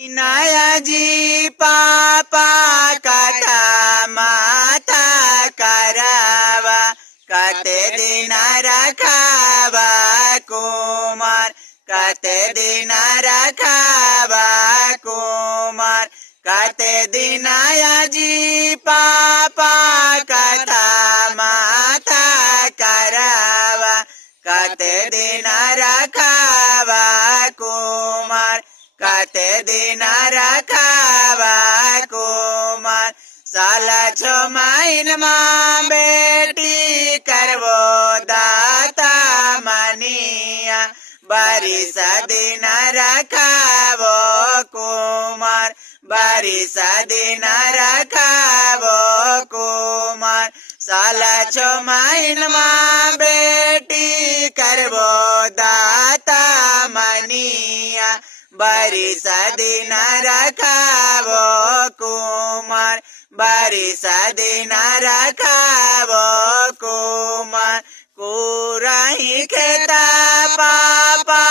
નયાજી પાપા કથા માથા કરાવા કતે દિન રખાવા કુમાર કતે દિન રખાવા કુમાર કતે દિનયાજી પાપા કથા માથા કરાવા કતે દિન રખાવા કુમાર કતે દિન રખાવા કુમાર સાલા 6 મહિનામાં બેટી કરવો દાતા મનિયા બારીસ દિન રખાવો કુમાર બારીસ દિન રખાવો કુમાર સાલા 6 મહિનામાં બેટી કરવો દાતા મનિયા બારીસ દિન રખાવો કુમાર બારીસ દિન રખાવો કુમાર કુરાહી ખેતા પાપા